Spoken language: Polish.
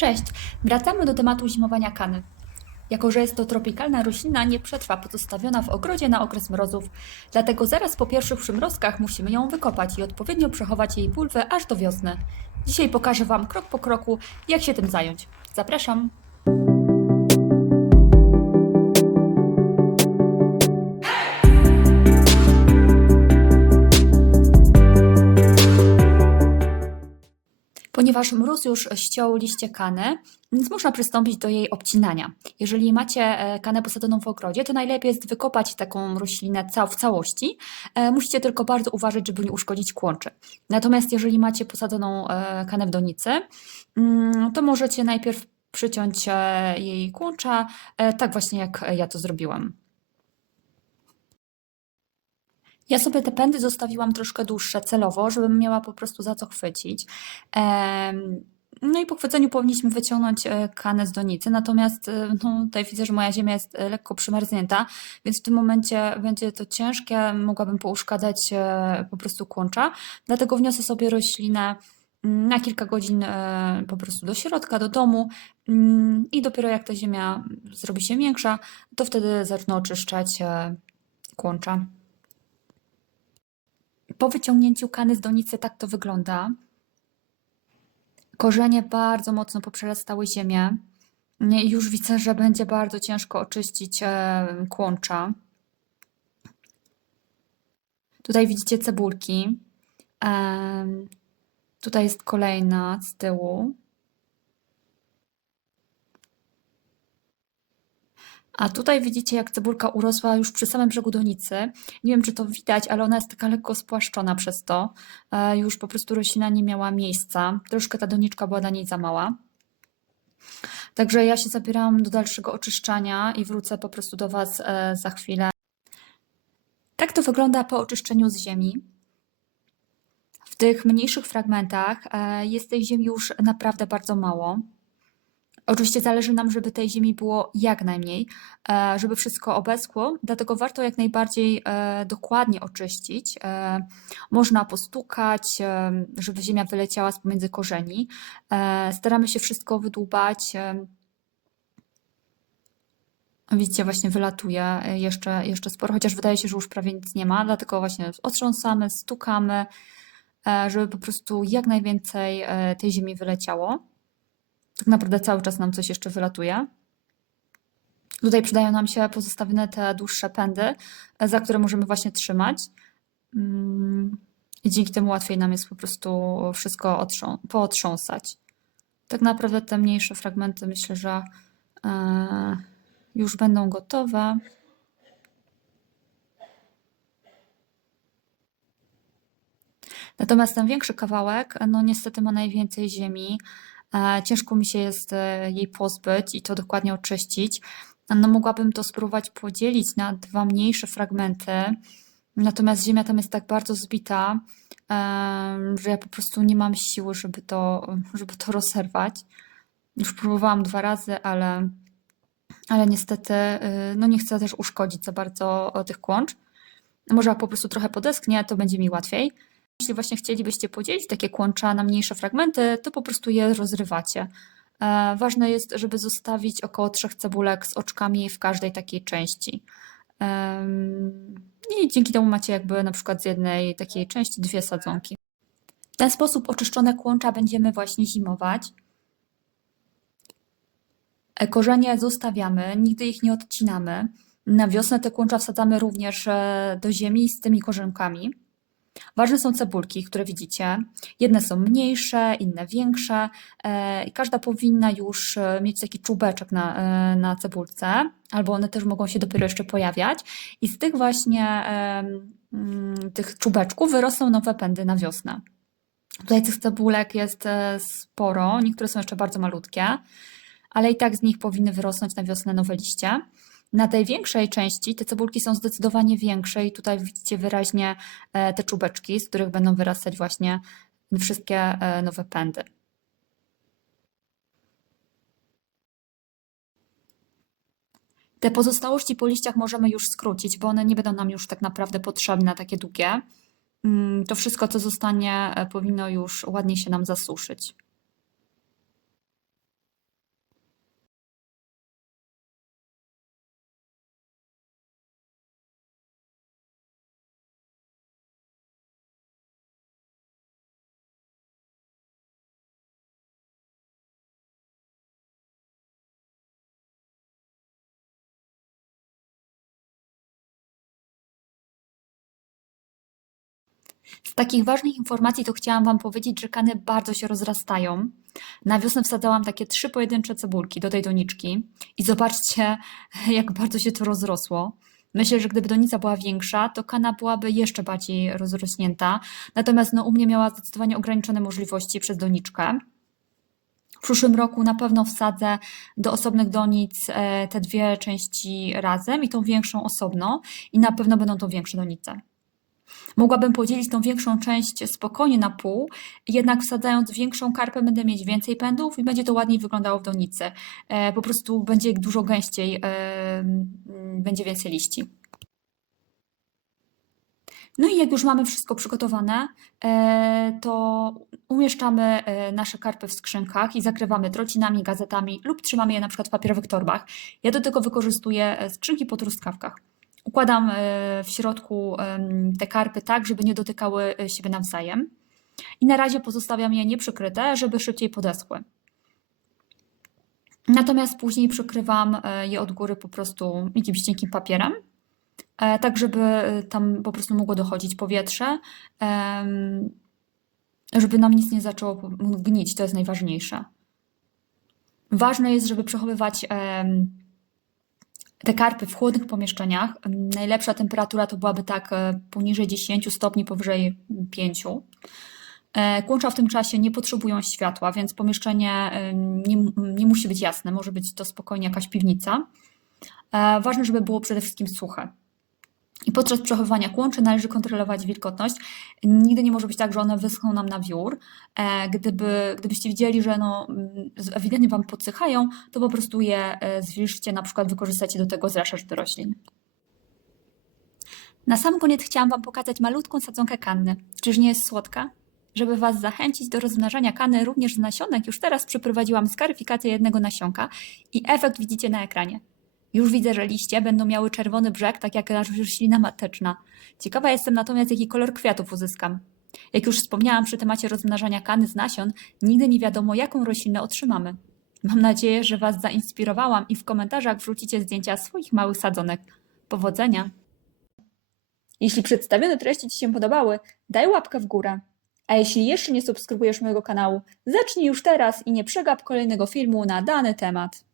Cześć! Wracamy do tematu zimowania kany. Jako, że jest to tropikalna roślina, nie przetrwa pozostawiona w ogrodzie na okres mrozów. Dlatego zaraz po pierwszych przymrozkach musimy ją wykopać i odpowiednio przechować jej bulwę aż do wiosny. Dzisiaj pokażę Wam krok po kroku, jak się tym zająć. Zapraszam! Ponieważ mróz już ściął liście kany, więc można przystąpić do jej obcinania. Jeżeli macie e, kanę posadzoną w ogrodzie, to najlepiej jest wykopać taką roślinę w całości. E, Musicie tylko bardzo uważać, żeby nie uszkodzić kłączy. Natomiast jeżeli macie posadzoną e, kanę w donicy, mm, to możecie najpierw przyciąć jej kłącza, tak właśnie jak ja to zrobiłam. Ja sobie te pędy zostawiłam troszkę dłuższe celowo, żebym miała po prostu za co chwycić. No i po chwyceniu powinniśmy wyciągnąć e, kanę z donicy, natomiast e, no, tutaj widzę, że moja ziemia jest e, lekko przymarznięta, więc w tym momencie będzie to ciężkie, mogłabym pouszkadzać po prostu kłącza, dlatego wniosę sobie roślinę mm, na kilka godzin po prostu do środka, do domu mm, i dopiero jak ta ziemia zrobi się większa, to wtedy zacznę oczyszczać kłącza. Po wyciągnięciu kany z donicy tak to wygląda. Korzenie bardzo mocno poprzerastały ziemię. Już widzę, że będzie bardzo ciężko oczyścić e, kłącza. Tutaj widzicie cebulki. Em, Tutaj jest kolejna z tyłu. A tutaj widzicie, jak cebulka urosła już przy samym brzegu donicy. Nie wiem, czy to widać, ale ona jest taka lekko spłaszczona przez to. E, Już po prostu roślina nie miała miejsca. Troszkę ta doniczka była dla niej za mała. Także ja się zabieram do dalszego oczyszczania i wrócę po prostu do Was e, za chwilę. Tak to wygląda po oczyszczeniu z ziemi. W tych mniejszych fragmentach e, jest tej ziemi już naprawdę bardzo mało. Oczywiście zależy nam, żeby tej ziemi było jak najmniej, e, żeby wszystko obeschło, dlatego warto jak najbardziej e, dokładnie oczyścić. E, Można postukać, żeby ziemia wyleciała z pomiędzy korzeni. Staramy się wszystko wydłubać. Widzicie, właśnie wylatuje jeszcze, jeszcze sporo, chociaż wydaje się, że już prawie nic nie ma, dlatego właśnie otrząsamy, stukamy, żeby po prostu jak najwięcej tej ziemi wyleciało. Tak naprawdę cały czas nam coś jeszcze wylatuje. Tutaj przydają nam się pozostawione te dłuższe pędy, e, za które możemy właśnie trzymać. Mm, I dzięki temu łatwiej nam jest po prostu wszystko otrząs pootrząsać. Tak naprawdę te mniejsze fragmenty myślę, że e, już będą gotowe. Natomiast ten większy kawałek, no niestety ma najwięcej ziemi. E, Ciężko mi się jest e, jej pozbyć i to dokładnie oczyścić. No mogłabym to spróbować podzielić na dwa mniejsze fragmenty. Natomiast ziemia tam jest tak bardzo zbita, em, że ja po prostu nie mam siły, żeby to, żeby to rozerwać. Już próbowałam dwa razy, ale, ale niestety y, no nie chcę też uszkodzić za bardzo e, tych kłącz. Może jak po prostu trochę podeschnie, to będzie mi łatwiej. Jeśli właśnie chcielibyście podzielić takie kłącza na mniejsze fragmenty, to po prostu je rozrywacie. E, Ważne jest, żeby zostawić około trzech cebulek z oczkami w każdej takiej części. I dzięki temu macie jakby na przykład z jednej takiej części dwie sadzonki. W ten sposób oczyszczone kłącza będziemy właśnie zimować. E, Korzenie zostawiamy, nigdy ich nie odcinamy. Na wiosnę te kłącza wsadzamy również e, do ziemi z tymi korzonkami. Ważne są cebulki, które widzicie. Jedne są mniejsze, inne większe. e, każda powinna już e, mieć taki czubeczek na, e, na cebulce, albo one też mogą się dopiero jeszcze pojawiać. I z tych właśnie mm, tych czubeczków wyrosną nowe pędy na wiosnę. Tutaj tych cebulek jest sporo, niektóre są jeszcze bardzo malutkie, ale i tak z nich powinny wyrosnąć na wiosnę nowe liście. Na tej większej części te cebulki są zdecydowanie większe i tutaj widzicie wyraźnie e, te czubeczki, z których będą wyrastać właśnie wszystkie e, nowe pędy. Te pozostałości po liściach możemy już skrócić, bo one nie będą nam już tak naprawdę potrzebne takie długie. Mm, To wszystko, co zostanie, e, powinno już ładnie się nam zasuszyć. Z takich ważnych informacji to chciałam Wam powiedzieć, że kany bardzo się rozrastają. Na wiosnę wsadzałam takie trzy pojedyncze cebulki do tej doniczki i zobaczcie, jak bardzo się to rozrosło. Myślę, że gdyby donica była większa, to kana byłaby jeszcze bardziej rozrośnięta. Natomiast no, u mnie miała zdecydowanie ograniczone możliwości przez doniczkę. W przyszłym roku na pewno wsadzę do osobnych donic e, te dwie części razem i tą większą osobno i na pewno będą to większe donice. Mogłabym podzielić tą większą część spokojnie na pół, jednak wsadzając większą karpę będę mieć więcej pędów i będzie to ładniej wyglądało w donicy. E, Po prostu będzie dużo gęściej, e, będzie więcej liści. No i jak już mamy wszystko przygotowane, e, to umieszczamy nasze karpy w skrzynkach i zakrywamy trocinami, gazetami lub trzymamy je na przykład w papierowych torbach. Ja do tego wykorzystuję skrzynki po truskawkach. Układam e, w środku te karpy tak, żeby nie dotykały e, siebie nawzajem. I na razie pozostawiam je nieprzykryte, żeby szybciej podeschły. Natomiast później przykrywam e, je od góry po prostu jakimś cienkim papierem, tak żeby tam po prostu mogło dochodzić powietrze, żeby nam nic nie zaczęło gnić, to jest najważniejsze. Ważne jest, żeby przechowywać te karpy w chłodnych pomieszczeniach. Najlepsza temperatura to byłaby tak e, poniżej 10 stopni, powyżej 5. E, Kłącza w tym czasie nie potrzebują światła, więc pomieszczenie nie, nie musi być jasne, może być to spokojnie jakaś piwnica. E, Ważne, żeby było przede wszystkim suche. I podczas przechowywania kłączy należy kontrolować wilgotność. Nigdy nie może być tak, że one wyschną nam na wiór. E, Gdyby, gdybyście widzieli, że no, ewidentnie Wam podsychają, to po prostu je e, zwilżcie, na przykład wykorzystacie do tego zraszacz do roślin. Na sam koniec chciałam Wam pokazać malutką sadzonkę kanny. Czyż nie jest słodka? Żeby Was zachęcić do rozmnażania kany również z nasionek, już teraz przeprowadziłam skaryfikację jednego nasionka i efekt widzicie na ekranie. Już widzę, że liście będą miały czerwony brzeg, tak jak roślina mateczna. Ciekawa jestem natomiast, jaki kolor kwiatów uzyskam. Jak już wspomniałam przy temacie rozmnażania kany z nasion, nigdy nie wiadomo, jaką roślinę otrzymamy. Mam nadzieję, że Was zainspirowałam i w komentarzach wrzucicie zdjęcia swoich małych sadzonek. Powodzenia! Jeśli przedstawione treści Ci się podobały, daj łapkę w górę. A jeśli jeszcze nie subskrybujesz mojego kanału, zacznij już teraz i nie przegap kolejnego filmu na dany temat.